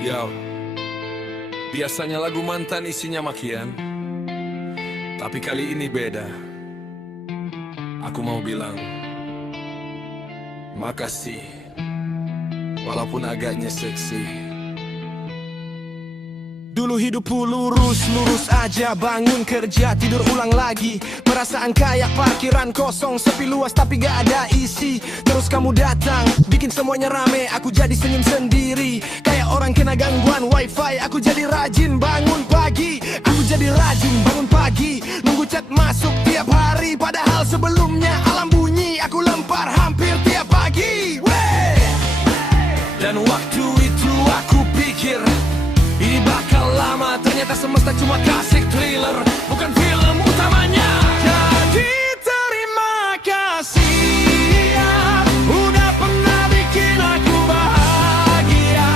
Yo, biasanya lagu mantan isinya makian, tapi kali ini beda. Aku mau bilang makasih, walaupun agaknya seksi. Dulu hidupku lurus aja, bangun kerja tidur ulang lagi. Perasaan kayak parkiran kosong, sepi luas tapi gak ada isi. Terus kamu datang, bikin semuanya rame, aku jadi senyum sendiri. Kayak orang kena gangguan wifi, aku jadi rajin bangun pagi. Aku jadi rajin bangun pagi, nunggu chat masuk tiap hari. Padahal sebelumnya alam bunyi, aku lempar hampir tiap pagi. Wey! Dan waktu itu aku pikir ini bakal lama, ternyata semesta cuma kasih thriller, bukan film utamanya. Jadi terima kasih ya, udah pernah bikin aku bahagia.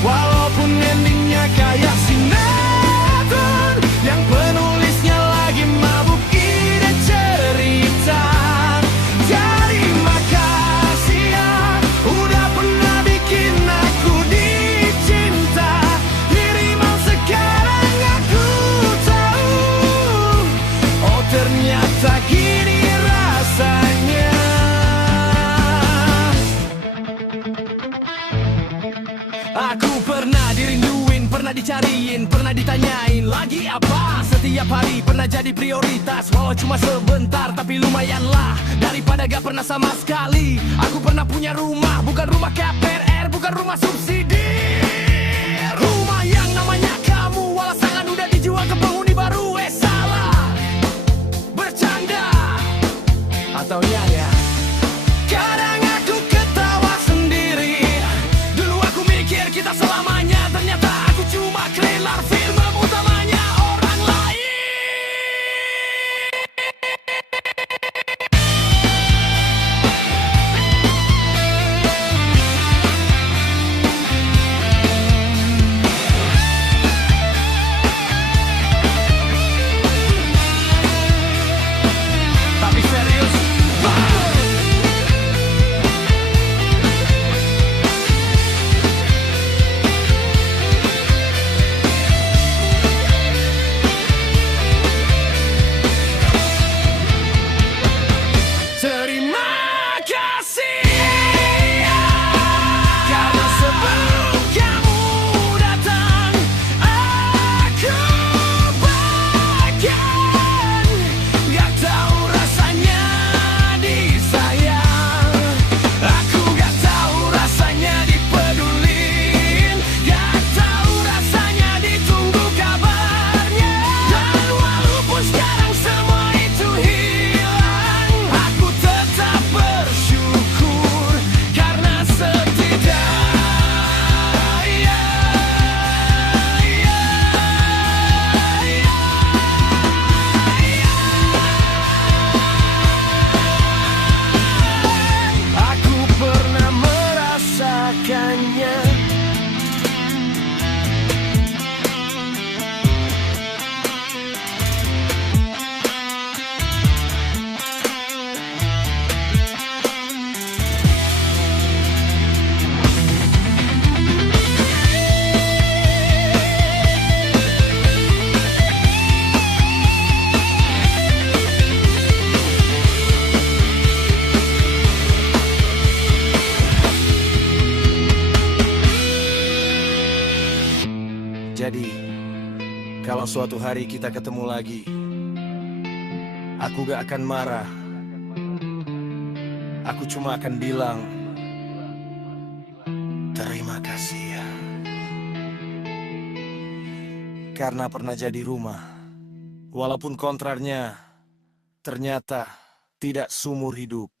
Walaupun endingnya kayak sinetron yang penulisnya lagi mabuk ide cerita. Terima kasih ya, udah pernah bikin aku dicinta. Ternyata gini rasanya. Aku pernah dirinduin, pernah dicariin, pernah ditanyain lagi apa. Setiap hari pernah jadi prioritas, walau cuma sebentar tapi lumayanlah daripada gak pernah sama sekali. Aku pernah punya rumah, bukan rumah KPR, bukan rumah subsidi. Rumah yang namanya kamu, walasangan udah dijual ke penghuni baru. Salah, bercanda atau ya? Kadang aku ketawa sendiri. Dulu aku mikir kita selamanya, ternyata aku cuma trailer film utamanya orang lain. Tapi serius, terima kasih ya, karena sebelum kamu datang aku bahkan gak tahu rasanya disayang. Aku gak tahu rasanya dipedulin, gak tahu rasanya ditunggu kabarnya. Dan walaupun sekarang semua itu hilang, aku tetap bersyukur karena setidaknya aku pernah merasakannya. Jadi, kalau suatu hari kita ketemu lagi, aku gak akan marah. Aku cuma akan bilang, terima kasih ya. Karena pernah jadi rumah, walaupun kontrarnya ternyata tidak seumur hidup.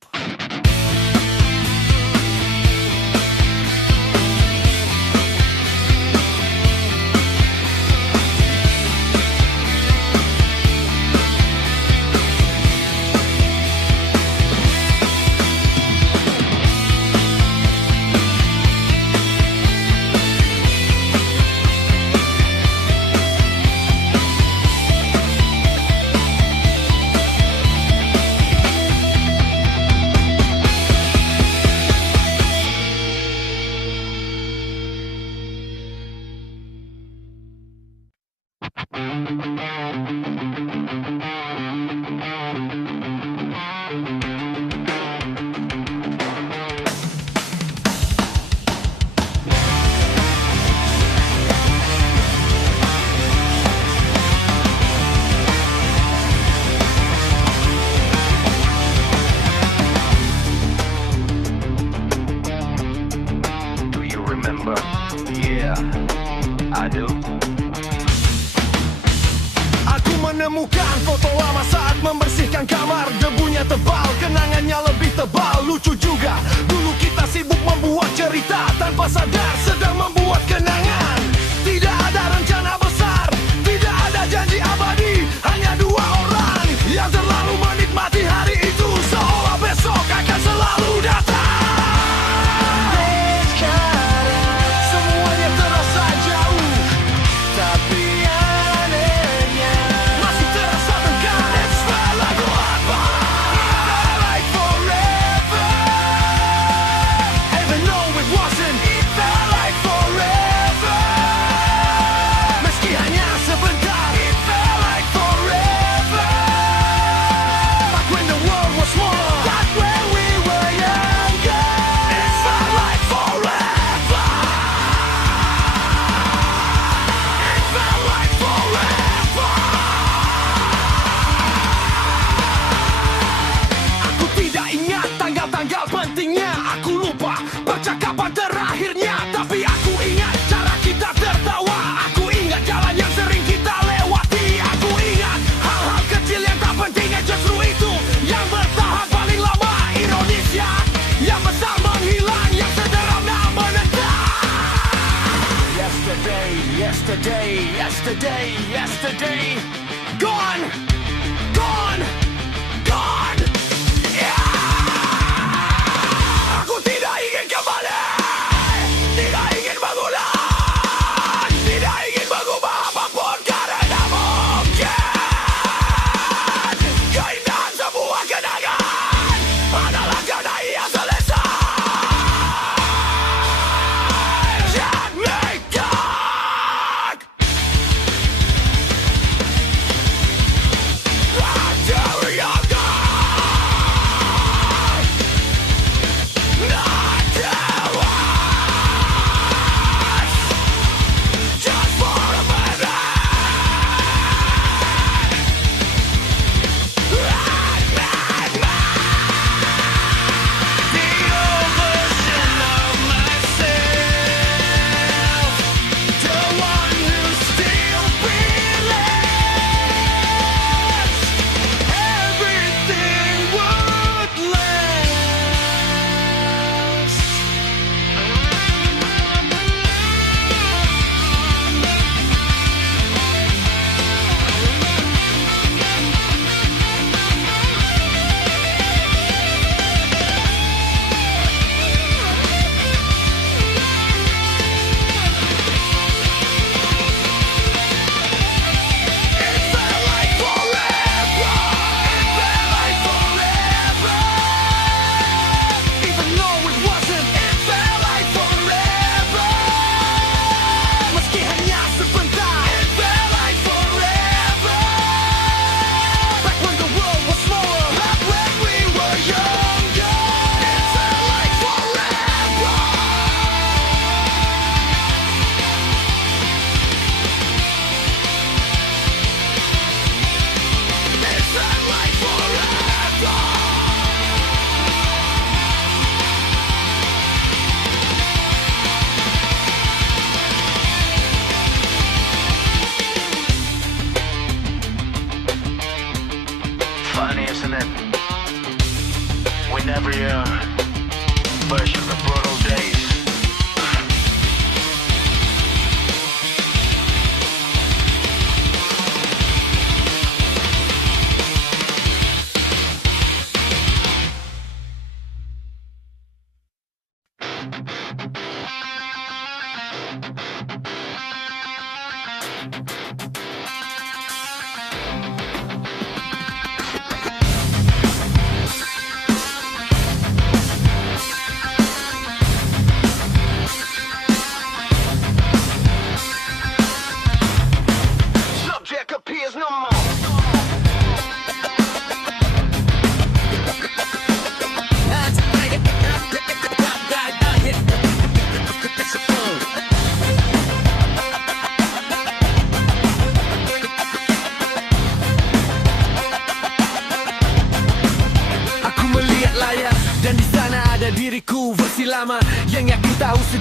Yeah, I do. Aku menemukan foto lama saat membersihkan kamar. Debunya tebal, kenangannya lebih tebal. Lucu juga, dulu kita sibuk membuat cerita tanpa sadar sedang membuat kenangan. Tidak ada rencana besar, tidak ada janji abadi. Hanya dua orang yang terlalu menikmati hari itu, seolah besok akan selalu datang. Semuanya terasa jauh, tapi anehnya masih terasa dekat. It's felt like lava, it felt like forever. Even though it wasn't, it felt like forever. Meski hanya sebentar, it felt like forever. Back when the world was smaller, back when we were younger, it felt like forever. It felt like forever. Aku tidak ingat tanggal-tanggal pentingnya. Aku lupa percakapan terakhirnya. Tapi aku ingat cara kita tertawa. Aku ingat jalan yang sering kita lewati. Aku ingat hal-hal kecil yang tak pentingnya, justru itu yang bertahan paling lama. Ironisnya, yang besar menghilang, yang sederhana menetap. Yesterday, yesterday, yesterday, yesterday, gone, gone, gone. Aku tidak ingin kembali, tidak ingin berulang, tidak ingin mengubah apapun karena mungkin keindahan sebuah kenangan adalah karena ia selesai. Jangan make up.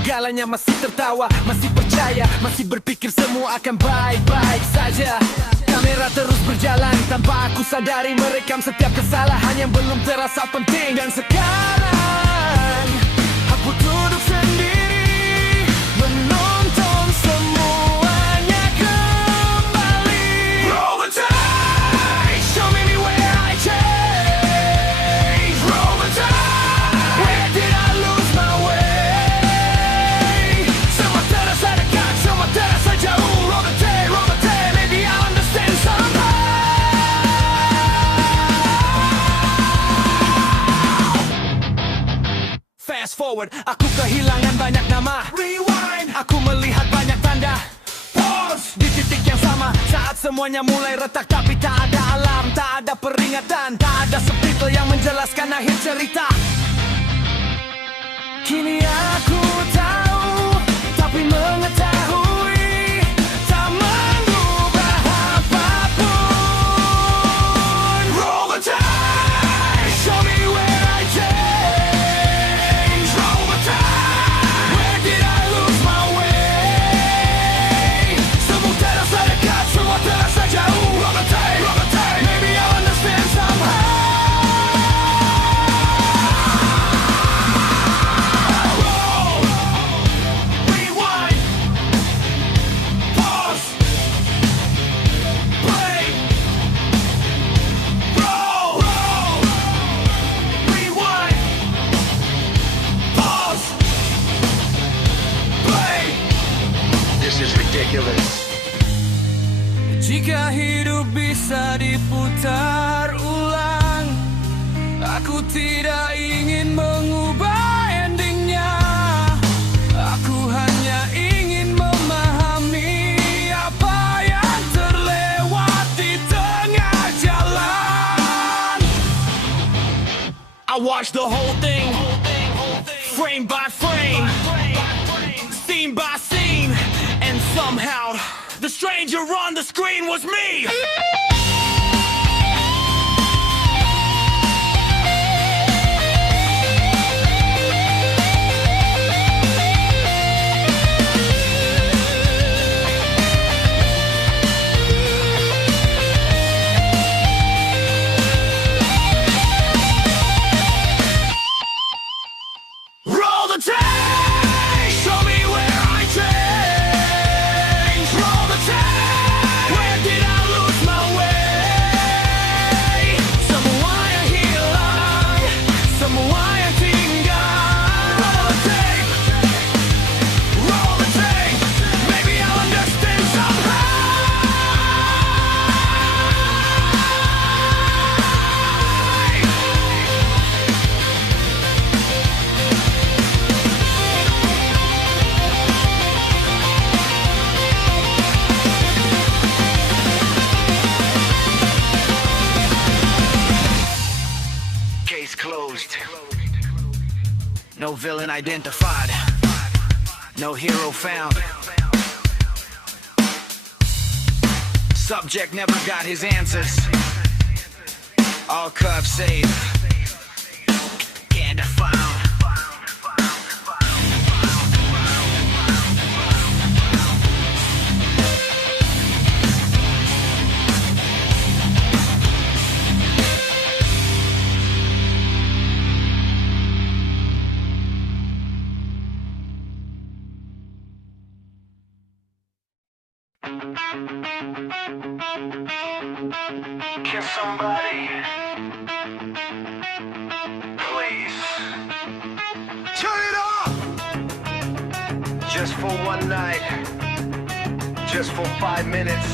segalanya masih tertawa, masih percaya, masih berpikir semua akan baik-baik saja. Kamera terus berjalan tanpa aku sadari, merekam setiap kesalahan yang belum terasa penting. Dan sekarang aku duduk sendiri menonton semuanya kembali. Roll the tape, show me where I change. Roll the tape, where did I lose my way? Semua terasa dekat, semua terasa jauh. Roll the tape, maybe I'll understand somehow. Fast forward, aku kehilangan banyak nama. Rewind, Aku melihat banyak tanda. pause. Di titik yang sama, saat semuanya mulai retak, tapi tak ada alarm, tak ada peringatan, tak ada subtitle yang menjelaskan akhir cerita. Kini aku tahu, tapi mengetahui tak mengubah apapun. Roll the tape, show me where I change. Roll the tape, where did I lose my way? Semua terasa dekat, semua terasa jauh. Roll the tape, maybe I'll understand somehow. Roll, rewind, pause, play. Roll, rewind, pause, play. This is ridiculous. Jika hidup bisa diputar ulang, aku tidak ingin mengubah endingnya. Aku hanya ingin memahami apa yang terlewat di tengah jalan. I watched the whole thing, frame by frame, scene by scene, and somehow the stranger on the screen was me. Roll the tape, show me where I change. Roll the tape, where did I lose my way? Semua yang hilang, semua yang tinggal. Roll the tape, maybe I'll understand somehow. Case closed. No villain identified. No hero found. Subject never got his answers. All cups saved. Can't found. Can somebody please turn it up? Just for one night. Just for 5 minutes.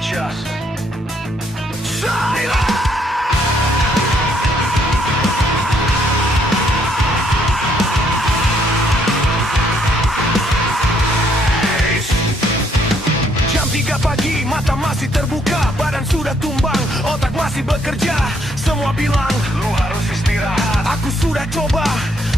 Just Silence! Jam 3 pagi, mata masih terbuka, badan sudah tumbang, otak masih bekerja. Semua bilang, Lu harus istirahat, aku sudah coba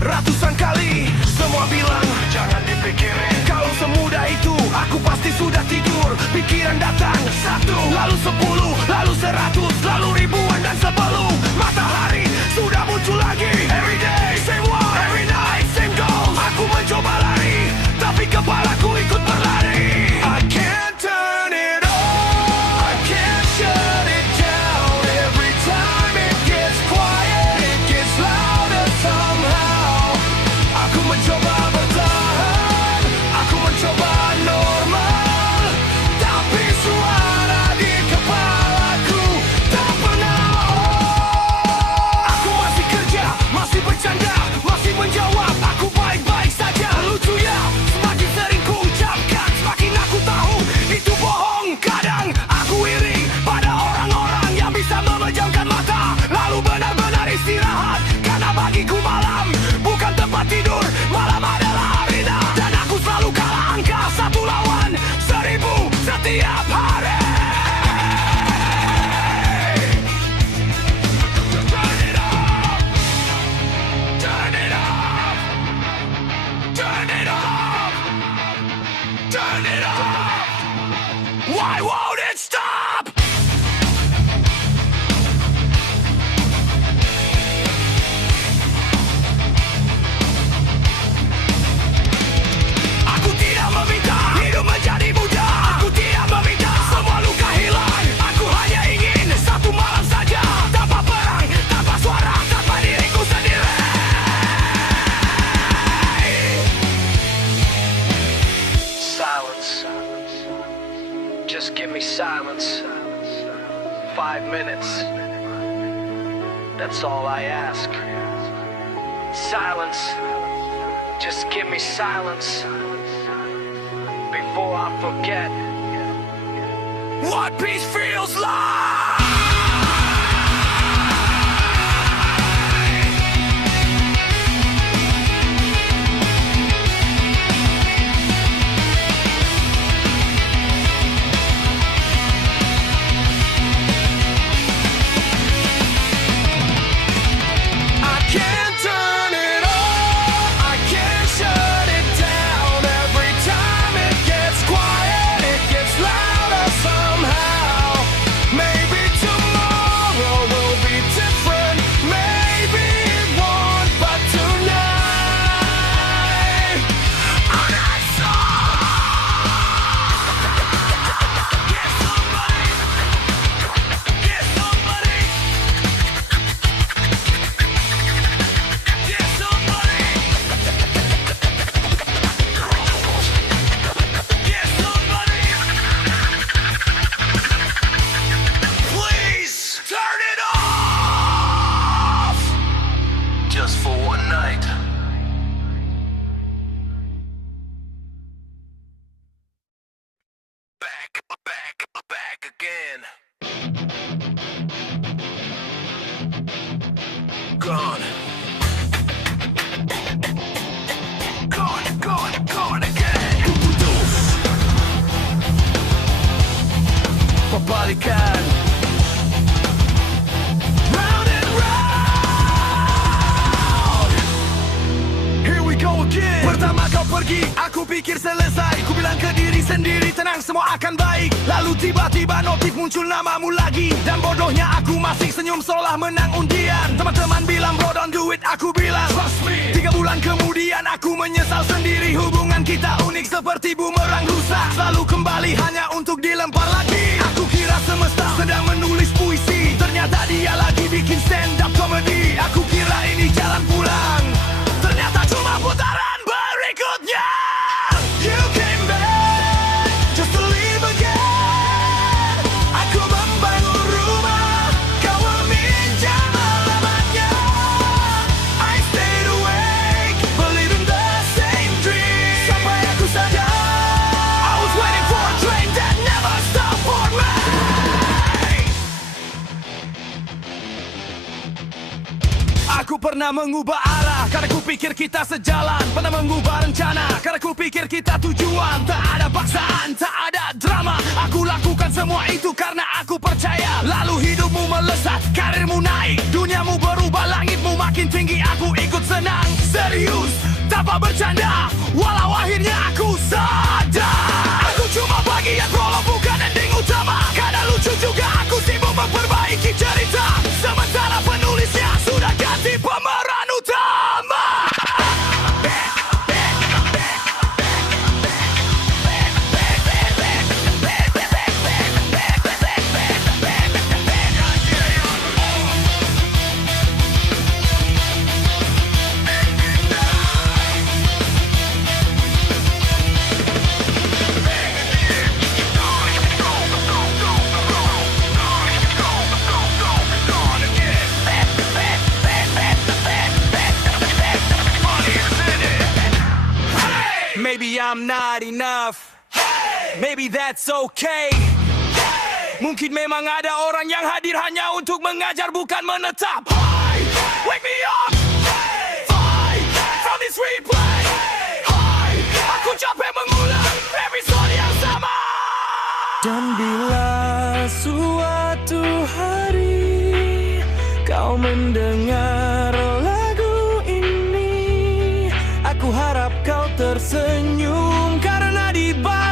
ratusan kali. Semua bilang, jangan dipikirin. kalau semudah itu, aku pasti sudah tidur. Pikiran datang, 1, lalu 10, lalu 100, lalu ribuan dan sebelum matahari sudah muncul lagi. Every day, same one, every night, same goals. Aku mencoba Turn it off. Why won't it stop? Aku tidak meminta hidup menjadi mudah. Aku tidak meminta semua luka hilang. Aku hanya ingin satu malam saja, tanpa perang, tanpa suara, tanpa diriku sendiri. Silence. Just give me silence. 5 minutes. That's all I ask. Silence. Just give me silence. Before I forget What peace feels like. I can't turn it off, I can't shut it down. Every time it gets quiet, it gets louder somehow. Maybe tomorrow will be different, maybe it won't, but tonight I'm not Get somebody, get somebody, get somebody, get somebody. Please turn it off. just for one night. Back again. Gone. Gone again. Pembalikan. Round and round. Here we go again. Pertama kau pergi, aku pikir selesai. Ku bilang ke diri sendiri, tenang semua akan baik. Lalu tiba-tiba notif muncul namamu lagi. Dan bodohnya aku masih senyum seolah menang undian. Teman-teman bilang bro don't do it, aku bilang trust me. 3 bulan kemudian aku menyesal sendiri. Hubungan kita unik seperti bumerang rusak, selalu kembali hanya untuk dilempar lagi. Aku kira semesta sedang menulis puisi, ternyata dia lagi bikin stand up comedy. Aku kira ini jalan pulang, ternyata cuma putaran berikutnya. You came back just to leave again. Aku membangun rumah, kau meminjam alamatnya. I stayed awake, believing the same dream. Sampai aku sadar, I was waiting for a train that never stopped for me. Aku pernah mengubah arah karena ku pikir kita sejalan. Pernah mengubah rencana karena ku pikir kita tujuan. Tak ada paksaan, tak ada drama. Aku lakukan semua itu karena aku percaya. Lalu hidupmu melesat, karirmu naik, duniamu berubah, langitmu makin tinggi. Aku ikut senang, serius, tanpa bercanda. Walau akhirnya aku sadar, aku cuma bagian prolog bukan ending utama. Kadang lucu juga aku sibuk memperbaiki cerita, sementara penulisnya sudah ganti pemeran utama. Maybe I'm not enough. Maybe that's okay. Mungkin memang ada orang yang hadir hanya untuk mengajar bukan menetap. Wake me up from this replay. Aku capek mengulang episode yang sama. Dan bila suatu hari kau mendengar lagu ini, aku harap kau tersenyum karena di balik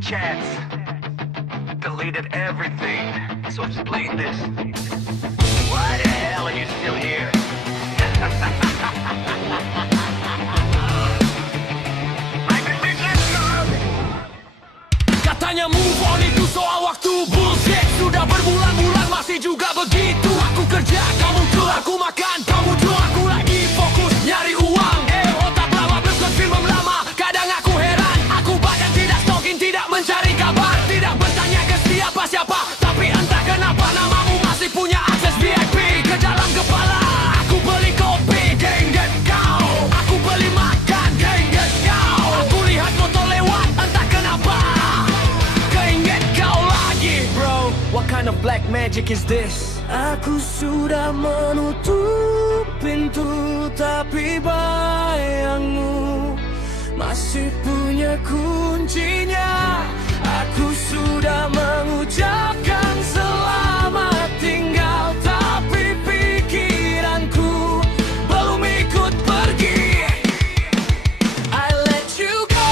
chats, deleted everything. So explain this. Why the hell are you still here? Katanya move on itu soal waktu, bullshit. Sudah berbulan-bulan masih juga begitu. Aku kerja, kamu tuh, aku makan, kamu tuh. Aku lagi fokus nyari uang. Otak lama belum film lama. Kadang aku heran, aku bahkan tidak stalking, tidak mencari kabar, tidak bertanya ke siapa-siapa. Tapi entah kenapa namamu masih punya akses VIP ke dalam kepala. Aku beli kopi, geng-geng kau. Aku beli makan, geng-geng kau. Aku lihat motor lewat, entah kenapa keinget kau lagi. Bro, what kind of black magic is this? Aku sudah menutup pintu, tapi bayangmu masih punya kuncinya. Aku sudah mengucapkan selamat tinggal, tapi pikiranku belum ikut pergi. I let you go,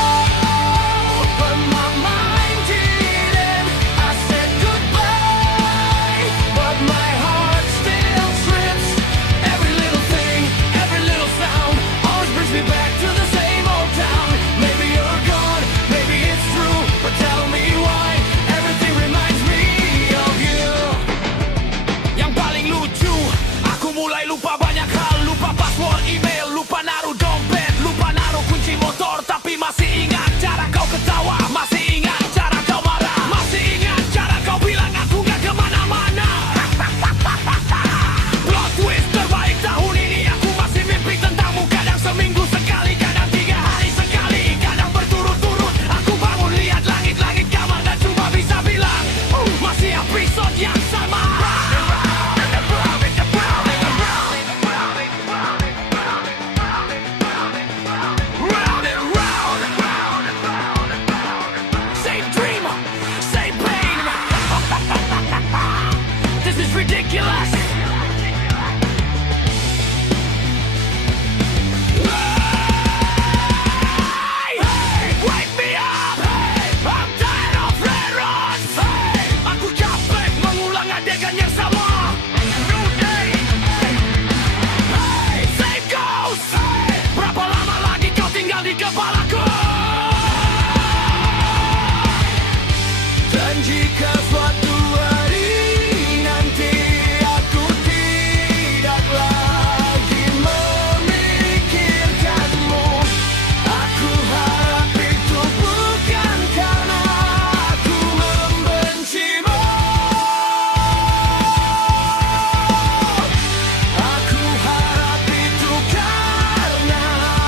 but my mind didn't. I said goodbye, but my heart still trips. Every little thing, every little sound always brings me back to the same old town. Maybe you're gone, maybe it's true, but tell me why everything reminds me of you. Yang paling lucu, aku mulai lupa banyak hal. Lupa password email, lupa naruh dompet, lupa naruh kunci motor. Tapi masih ingat cara kau ketawa, masih ingat cara kau marah, masih ingat cara kau bilang aku gak kemana-mana. Plot twist terbaik tahun ini, aku masih mimpi tentangmu. Kadang seminggu sekali, kadang 3 hari sekali, kadang berturut-turut. Aku bangun lihat langit-langit kamar dan cuma bisa bilang masih episode yang sama. Round and round, same dream, same pain. This is ridiculous. Hey, wake me up. I'm tired of red rods. Aku capek mengulang adegan yang sama. New day. Same ghost. Berapa lama lagi kau tinggal di kepalaku? Dan jika suatu hari nanti aku tidak lagi memikirkanmu, aku harap itu bukan karena aku membencimu. Aku harap itu karena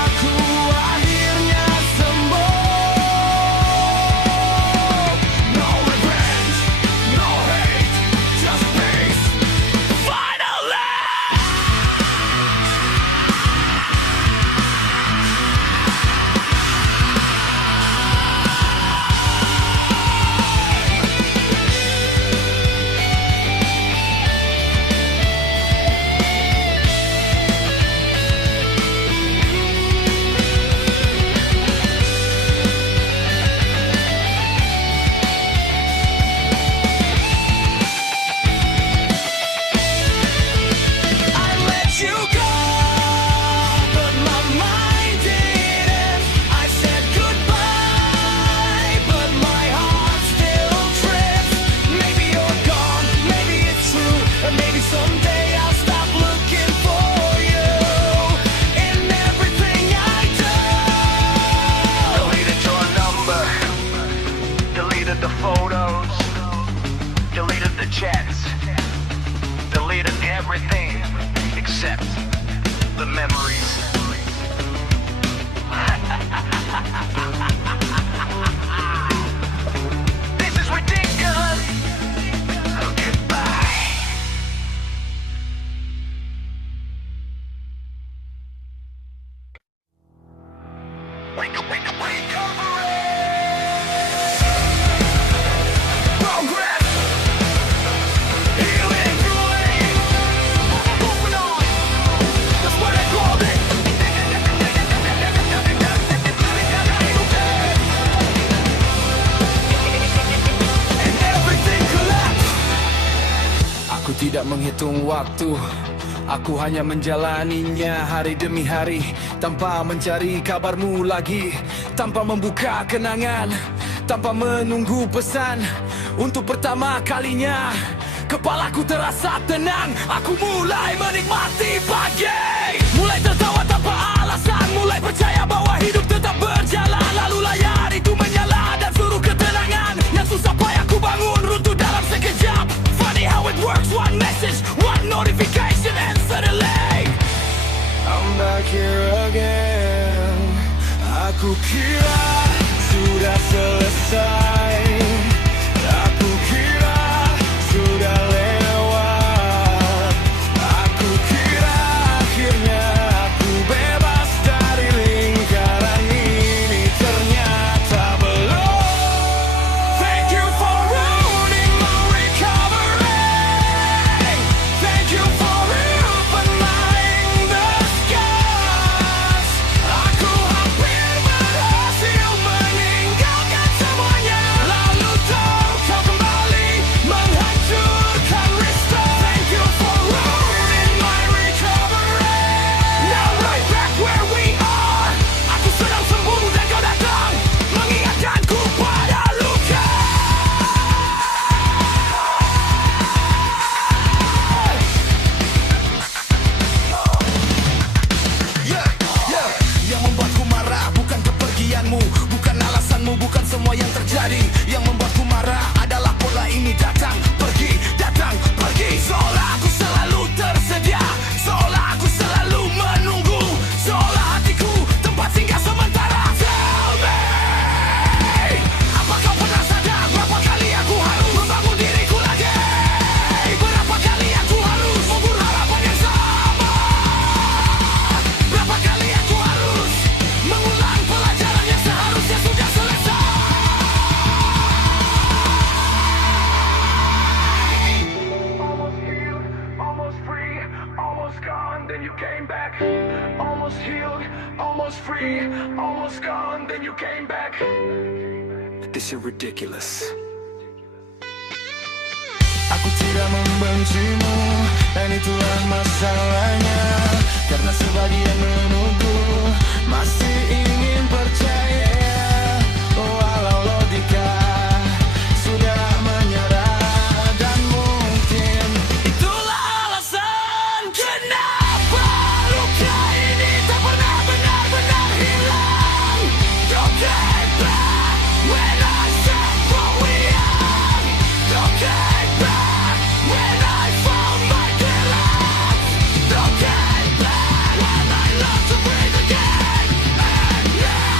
aku akhirnya sembuh. No revenge, no hate, just peace. Finally! I let you go, but my mind didn't. I said goodbye, but my heart still trips. Maybe you're gone, maybe it's true, or maybe someday I'll stop looking for you in everything I do. Deleted your number, deleted the photos, deleted the chats, deleted everything except the memories. This is ridiculous. Goodbye. Wake up, wake up, wake up. Progress. Healing, brewing. Moving on. That's what I call it. tidak menghitung waktu. Aku hanya menjalaninya hari demi hari, tanpa mencari kabarmu lagi, tanpa membuka kenangan, tanpa menunggu pesan. Untuk pertama kalinya kepalaku terasa tenang. Aku mulai menikmati pagi, mulai tertawa tanpa alasan, mulai percaya bahwa hidup tetap berjalan. Lalu layar itu menyala dan suruh ketenangan yang susah payah ku bangun runtuh dalam sekejap. Funny how it works, one message, one notification, and suddenly I'm back here again. Aku kira sudah selesai, aku kira sudah lewat, aku kira akhirnya aku bebas dari lingkaran ini. Ternyata belum. Thank you for ruining my recovery. Thank you for opening the scars. Aku hampir berhasil meninggalkan semuanya, lalu kau kembali menghancurkan restore. Thank you for ruining my recovery. Now right back where we are. Aku sedang sembuh dan kau datang mengingatkanku pada luka. Yang membuatku marah bukan kepergianmu, bukan alasanmu, bukan semua yang terjadi. Yang membuatku marah adalah pola ini datang pergi, datang pergi. Seolah aku selalu tersedia, seolah aku selalu menunggu, seolah hatiku tempat singgah sementara. Tell me, apa kau pernah sadar berapa kali aku harus membangun diriku lagi? Berapa kali aku harus mengubur harapan yang sama? Berapa kali aku harus mengulang pelajaran yang seharusnya sudah selesai? Almost healed, almost free, almost gone, then you came back. Almost healed, almost free, almost gone, then you came back. This is ridiculous. Aku tidak membencimu, dan itulah masalahnya. Karena sebagian menunggu masih ingin percaya, walau logika sudah menyerah. Dan mungkin itulah alasan kenapa luka ini tak pernah benar-benar hilang. Don't take back when I said what we are. Don't take back when I found my delight. Don't take back when I learned to breathe again. And now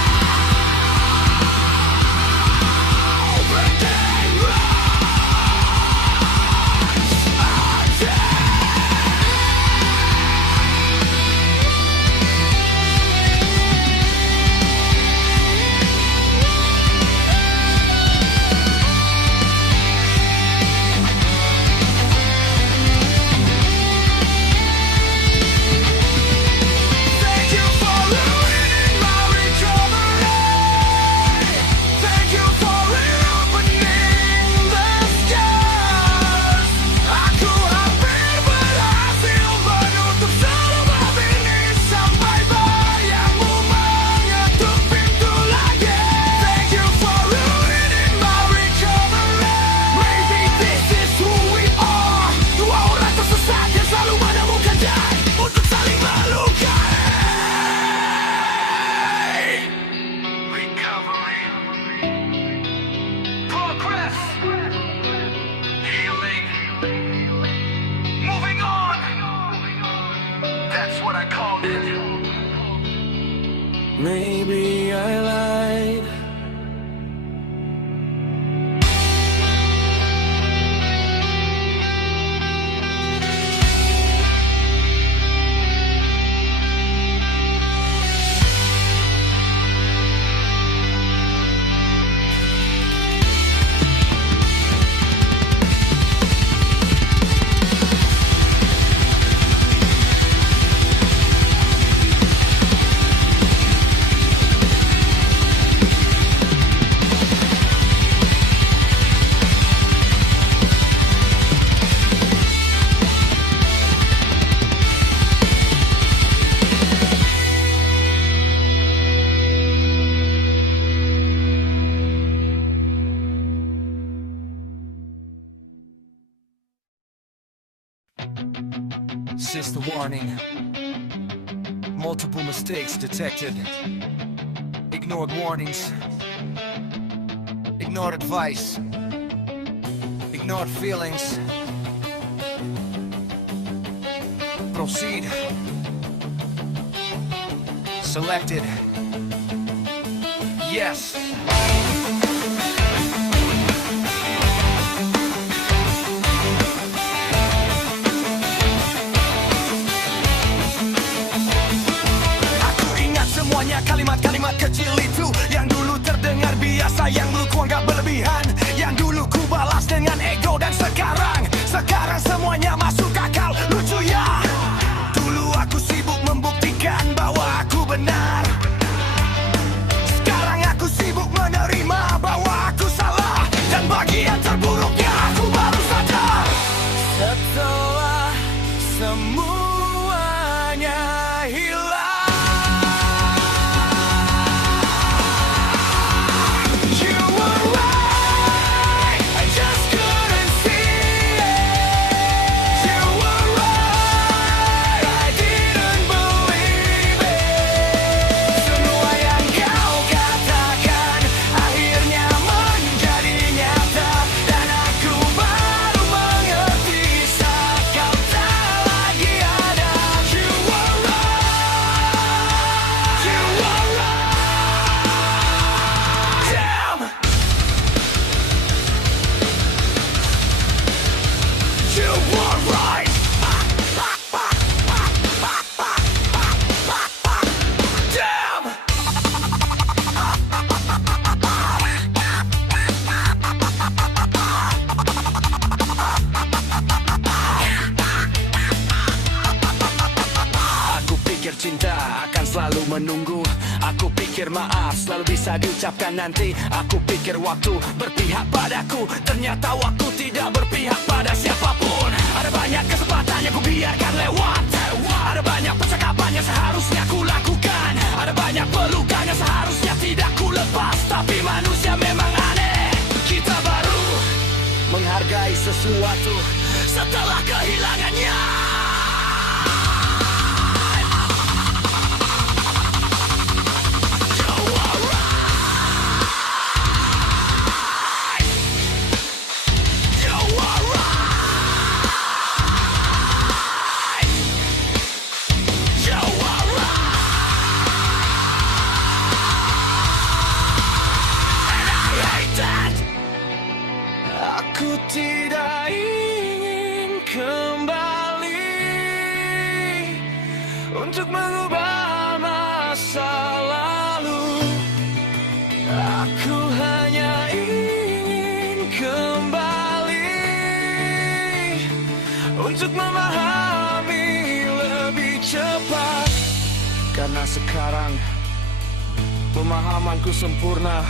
the day runs until thank you for ruining my recovery. Thank you for reopening the scars. Aku hampir berhasil menutup selubab ini sampai bayangmu mengetuk pintu lagi. Thank you for ruining my recovery. Maybe this is who we are. Dua orang tersesat yang selalu menemukan jalan untuk saling melukai. Recovery, progress, healing, moving on. That's what I called it. Maybe I lied. System warning. Multiple mistakes detected. Ignored warnings. Ignored advice. Ignored feelings. Proceed. Selected. Yes. Kalimat-kalimat kecil itu yang dulu terdengar biasa, yang dulu ku anggap berlebihan, yang dulu ku balas dengan ego, dan sekarang semuanya masuk akal. Lucu ya. Dulu aku sibuk membuktikan bahwa aku benar. Sekarang aku sibuk menerima bahwa aku salah, dan bagian terburuknya aku baru sadar setelah semuanya hilang. Cinta akan selalu menunggu. Aku pikir maaf selalu bisa diucapkan nanti. Aku pikir waktu berpihak padaku, ternyata waktu tidak berpihak pada siapapun. Ada banyak kesempatan yang ku biarkan lewat. Ada banyak percakapan yang seharusnya ku lakukan. Ada banyak pelukan yang seharusnya tidak ku lepas. Tapi manusia memang aneh. Kita baru menghargai sesuatu setelah kehilangannya. Aku tidak ingin kembali untuk mengubah masa lalu. Aku hanya ingin kembali untuk memahami lebih cepat. Karena sekarang pemahamanku sempurna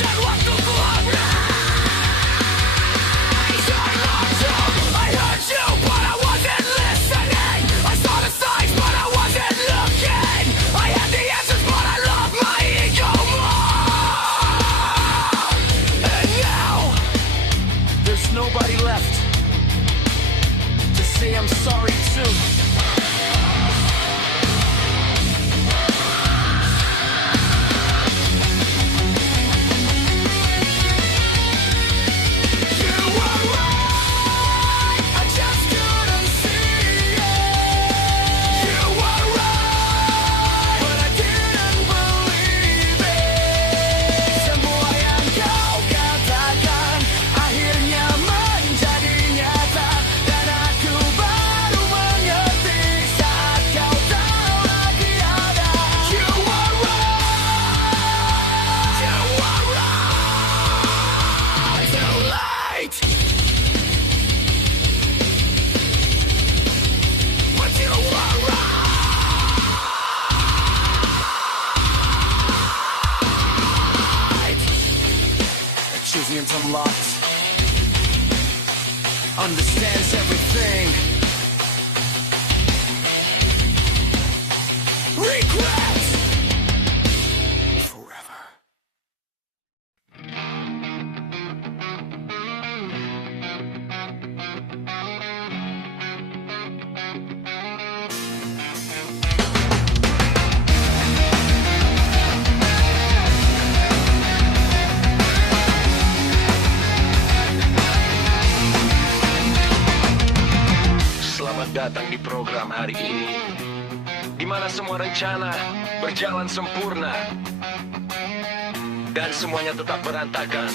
dan waktuku habis. Nobody left to say I'm sorry too. Choosing some lots, understands everything. Regrets forever. malam hari ini, di mana semua rencana berjalan sempurna dan semuanya tetap berantakan.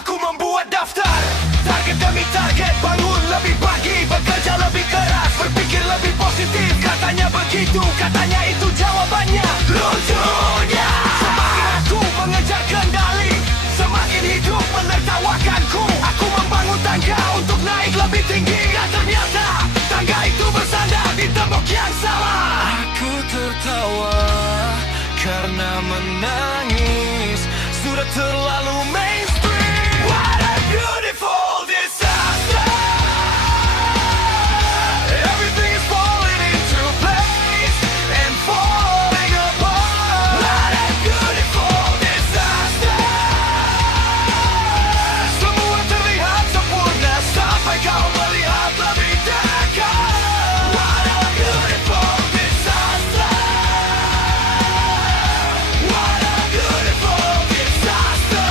Aku membuat daftar, target demi target, bangun lebih pagi, bekerja lebih keras, berpikir lebih positif. Katanya begitu, katanya itu jawabannya. Lucunya, semakin aku mengejar kendali, semakin hidup menertawakanku. Aku membangun tangga untuk naik lebih tinggi, dan ternyata tangga itu bersandar di tembok yang salah. Aku tertawa karena menangis sudah terlalu mainstream. What a beautiful disaster. Everything is falling into place and falling apart. What a beautiful disaster. Semua terlihat sempurna sampai kau melihat lebih dekat. What a beautiful disaster. What a beautiful disaster.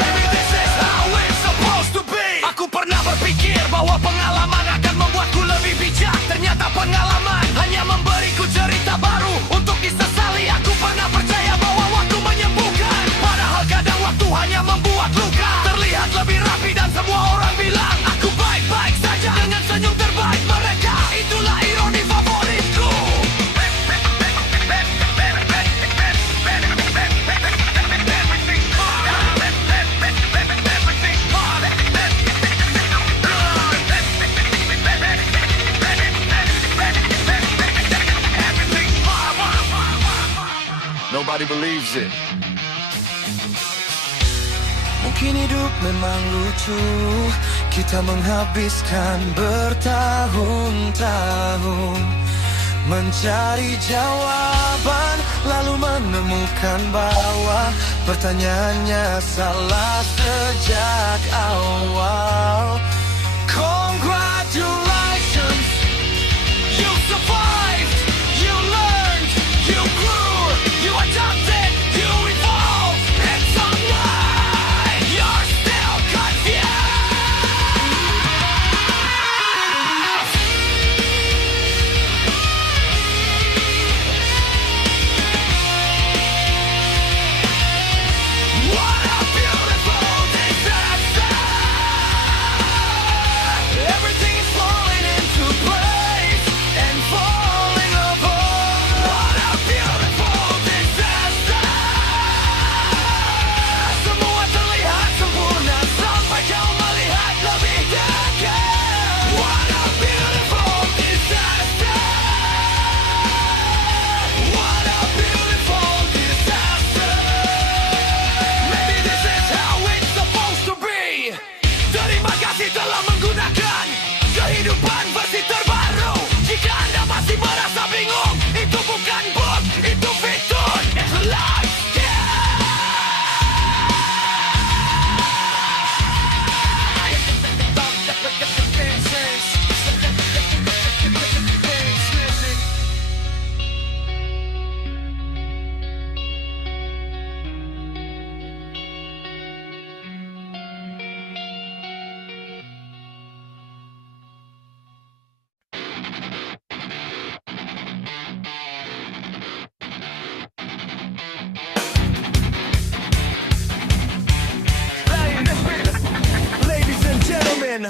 Maybe this is how it's supposed to be. Aku pernah berpikir bahwa pengalaman akan membuatku lebih bijak. Ternyata pengalaman hanya memberiku cerita baru untuk disesali. Aku pernah percaya bahwa waktu menyembuhkan, padahal kadang waktu hanya membuat luka terlihat lebih rapi dan semua orang bilang aku baik-baik saja dengan senyum terbaik mereka. Itulah ironi favoritku. Nobody believes it. Mungkin hidup memang lucu, kita menghabiskan bertahun-tahun mencari jawaban, lalu menemukan bahwa pertanyaannya salah sejak awal. Congratulations, You survived, you learned, you grew, you adapted, you evolved, and tonight you're still confused. What a beautiful disaster. Everything is falling into place and falling apart. What a beautiful disaster. Semua terlihat sempurna sampai kau melihat lebih dekat. What a beautiful disaster. What a beautiful disaster. Maybe this is how it's supposed to be. Terima kasih telah menggunakan kehidupan versi terbaru. Jika Anda masih merasa bingung, itu bukan bug, itu fitur. It's life. Ladies and gentlemen,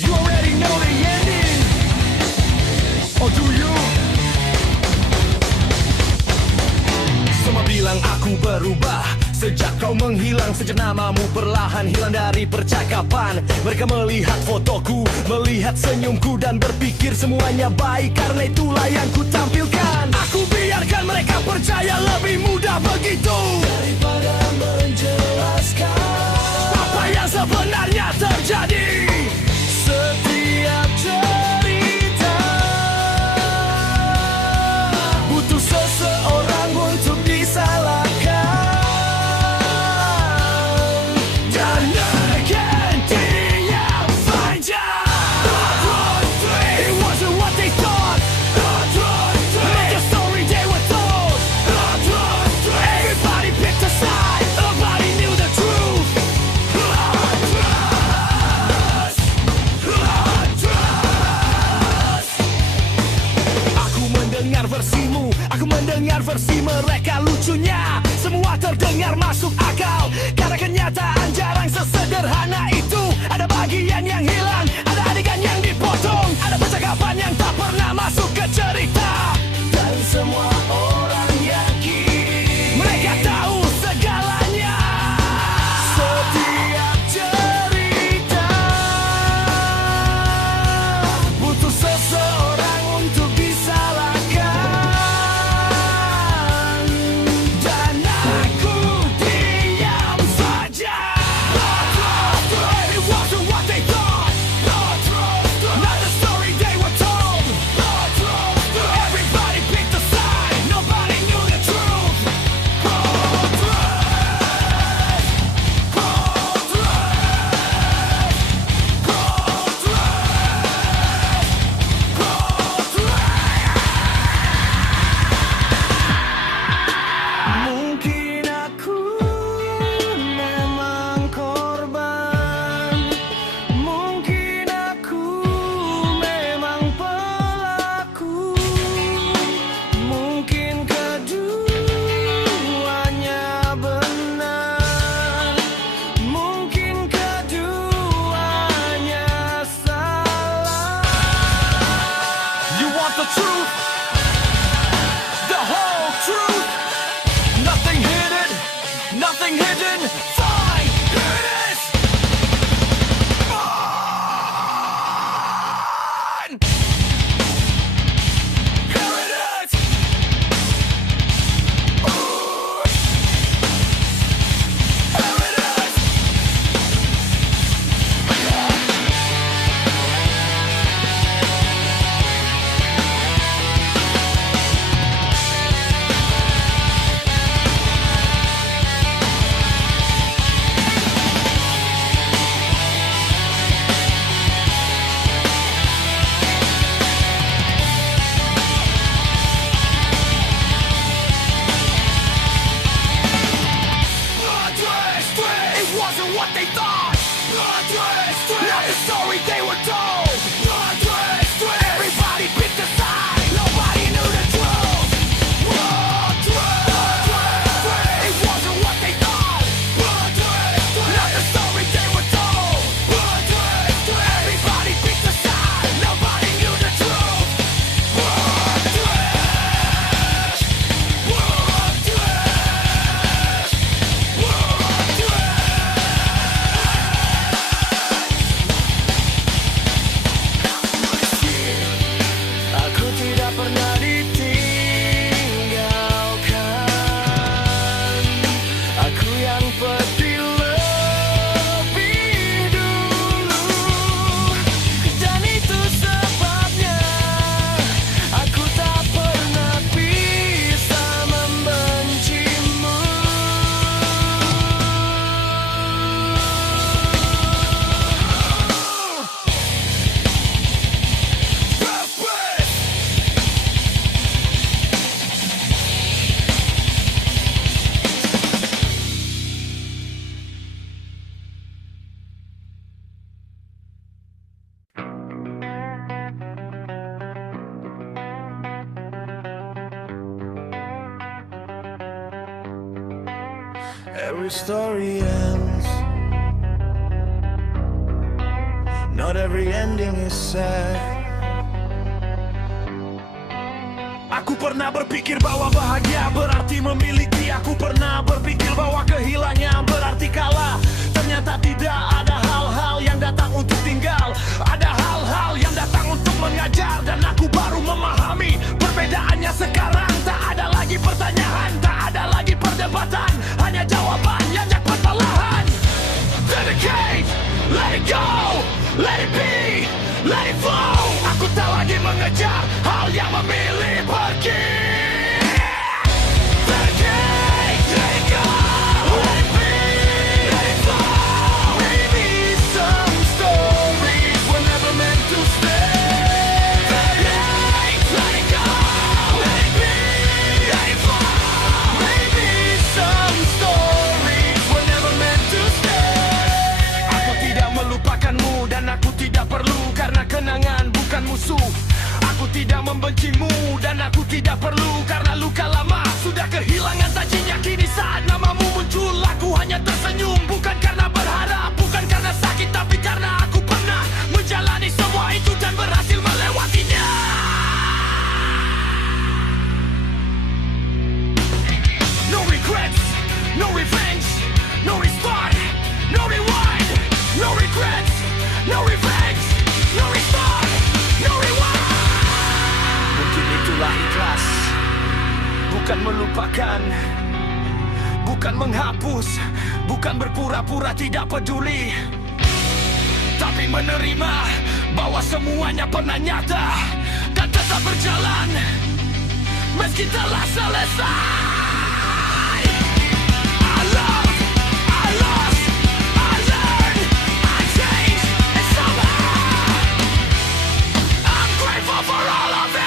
you already know the ending. Or do you? Semua bilang aku berubah sejak kau menghilang, sejak namamu perlahan hilang dari percakapan. Mereka melihat fotoku, melihat senyumku dan berpikir semuanya baik, karena itulah yang ku tampilkan. Aku biarkan mereka percaya lebih mudah begitu daripada menjelaskan apa yang sebenarnya terjadi. Setiap cerita butuh seseorang untuk disalahkan. Dan again dia find out. It wasn't what they thought. akal, karena kenyataan jarang sesederhana itu. Ada bagian yang hilang, ada adegan yang dipotong, ada percakapan yang tak pernah masuk ke cerita. Dan semua orang yakin mereka tahu segalanya. Setiap cerita butuh seseorang untuk disalahkan, dan aku diam saja. It wasn't what they thought, not the story they were told. Everybody picked a side, nobody knew the truth. Mungkin aku memang korban, mungkin aku memang pelaku, mungkin keduanya benar, mungkin keduanya salah. You want the truth? The whole truth? Nothing hidden, nothing hidden. Fine, here it is. Fine. Here it is. Here it is. It wasn't what they thought. Not the story they were told. Everybody picked a side, nobody knew the truth. It wasn't what they thought. Not the story they were told. Everybody picked a side, nobody knew the truth. Aku tidak pernah ditinggalkan. Aku yang pergi lebih dulu, dan itu sebabnya aku tak pernah bisa membencimu. Every story ends. Not every ending is sad. Aku pernah berpikir bahwa bahagia berarti memiliki. Aku pernah berpikir bahwa kehilangan berarti kalah. Ternyata tidak, ada hal-hal yang datang untuk tinggal. Ada hal-hal yang datang untuk mengajar. Dan aku baru memahami perbedaannya sekarang. Tak ada lagi pertanyaan, tak ada lagi perdebatan. Hanya jawaban yang dapat perlahan. Dedicate, let it go, let it be, let it flow. Aku tak lagi mengejar hal yang memilih pergi. Dedicate, let it go, let it be, let it flow. Maybe some stories were never meant to stay. Dedicate, let it go, let it be, let it flow. Maybe some stories were never meant to stay. Aku tidak melupakanmu dan aku tidak perlu, karena kenangan bukan musuh. Aku tidak membencimu dan aku tidak perlu, karena luka lama sudah kehilangan tajinya. Kini saat namamu muncul, aku hanya Bukan melupakan, bukan menghapus, bukan berpura-pura tidak peduli, tapi menerima bahwa semuanya pernah nyata dan tetap berjalan meski telah selesai. I love, I lost, I learned, I changed, and somehow I'm grateful for all of it.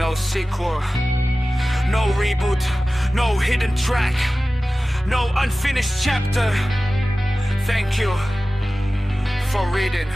No sequel, no reboot, no hidden track, no unfinished chapter. Thank you for reading.